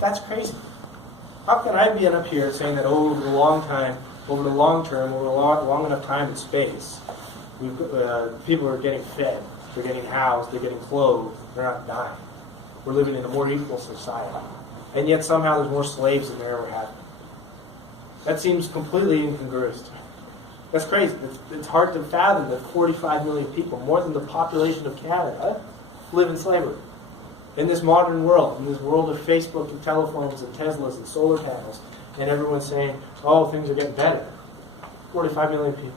That's crazy. How can I be up here saying that over the long term, over long enough time in space, people are getting fed, they're getting housed, they're getting clothed, they're not dying. We're living in a more equal society. And yet somehow there's more slaves than there ever have been. That seems completely incongruous to me. That's crazy. It's hard to fathom that 45 million people, more than the population of Canada, live in slavery. In this modern world, in this world of Facebook and telephones and Teslas and solar panels, and everyone's saying, oh, things are getting better. 45 million people.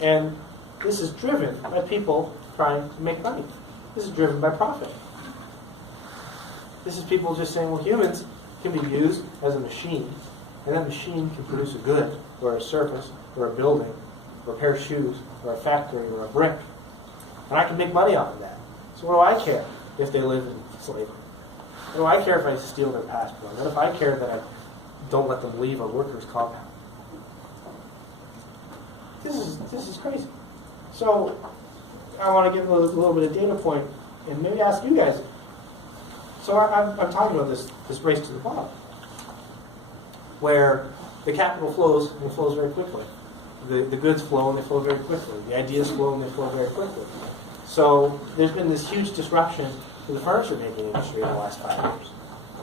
And this is driven by people trying to make money. This is driven by profit. This is people just saying, well, humans can be used as a machine, and that machine can produce a good, or a surface, or a building, or a pair of shoes, or a factory, or a brick. And I can make money off of that. So what do I care if they live in slavery? What do I care if I steal their passport? What if I care that I don't let them leave a workers' compound? This is crazy. So I want to give a little bit of data point and maybe ask you guys. So I'm talking about this race to the bottom, where the capital flows and it flows very quickly. The goods flow and they flow very quickly. The ideas flow and they flow very quickly. So there's been this huge disruption to the furniture making industry in the last 5 years.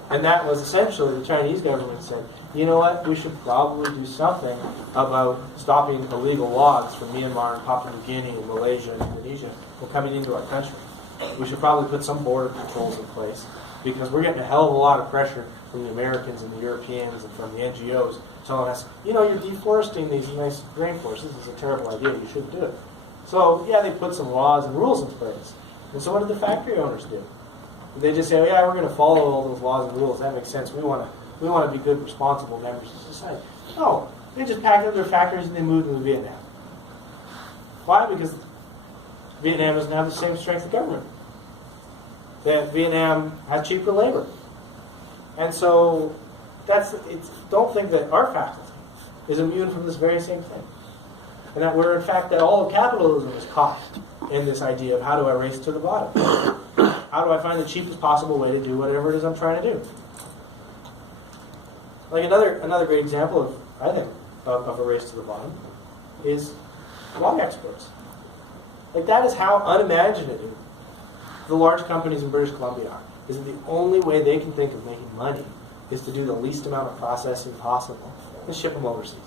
And that was essentially the Chinese government said, you know what, we should probably do something about stopping illegal logs from Myanmar and Papua New Guinea and Malaysia and Indonesia from coming into our country. We should probably put some border controls in place because we're getting a hell of a lot of pressure from the Americans and the Europeans and from the NGOs telling us, you know, you're deforesting these nice rainforests. This is a terrible idea. You shouldn't do it. So, yeah, they put some laws and rules in place. And so what did the factory owners do? They just say, oh, yeah, we're going to follow all those laws and rules. That makes sense. We want to be good, responsible members of society. No, they just packed up their factories and they moved into Vietnam. Why? Because Vietnam doesn't have the same strength of government. Vietnam has cheaper labor. And so don't think that our faculty is immune from this very same thing. And that we're, in fact, that all of capitalism is caught in this idea of how do I race to the bottom? How do I find the cheapest possible way to do whatever it is I'm trying to do? Like another great example of, I think, of a race to the bottom is log exports. Like that is how unimaginative the large companies in British Columbia are. Is that the only way they can think of making money is to do the least amount of processing possible and ship them overseas.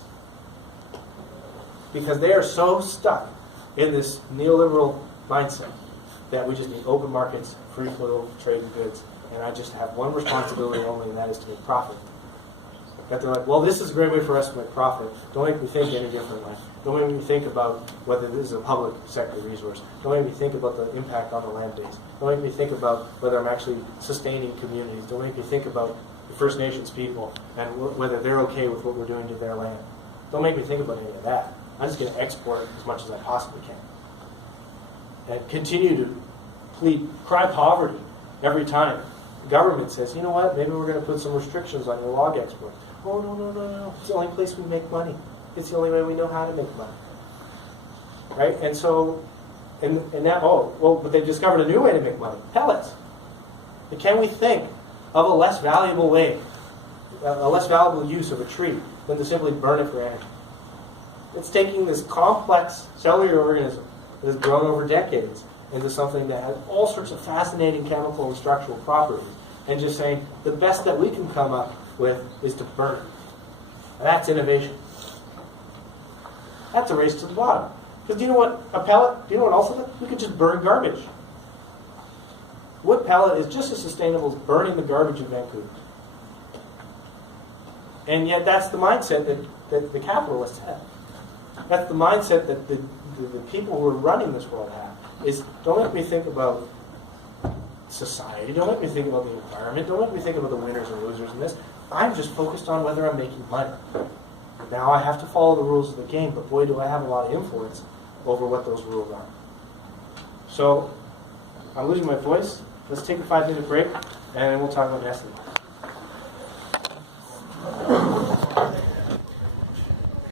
Because they are so stuck in this neoliberal mindset that we just need open markets, free flow, trade in goods, and I just have one responsibility only, and that is to make profit. That they're like, well, this is a great way for us to make profit. Don't make me think any differently. Don't make me think about whether this is a public sector resource. Don't make me think about the impact on the land base. Don't make me think about whether I'm actually sustaining communities. Don't make me think about the First Nations people and whether they're okay with what we're doing to their land. Don't make me think about any of that. I'm just going to export as much as I possibly can. And continue to cry poverty every time the government says, you know what, maybe we're going to put some restrictions on your log export. Oh, no. It's the only place we make money. It's the only way we know how to make money. Right? And so, and now, but they've discovered a new way to make money. Pellets. But can we think of a less valuable way, a less valuable use of a tree than to simply burn it for energy? It's taking this complex cellular organism that has grown over decades into something that has all sorts of fascinating chemical and structural properties, and just saying the best that we can come up with is to burn it. That's innovation. That's a race to the bottom. Because do you know what a pellet, do you know what else is it? We could just burn garbage. Wood pellet is just as sustainable as burning the garbage in Vancouver. And yet that's the mindset that the capitalists have. That's the mindset that the people who are running this world have. Is don't make me think about society. Don't make me think about the environment. Don't make me think about the winners and losers in this. I'm just focused on whether I'm making money. Now I have to follow the rules of the game, but boy, do I have a lot of influence over what those rules are. So I'm losing my voice. Let's take a 5-minute break, and we'll talk about nesting.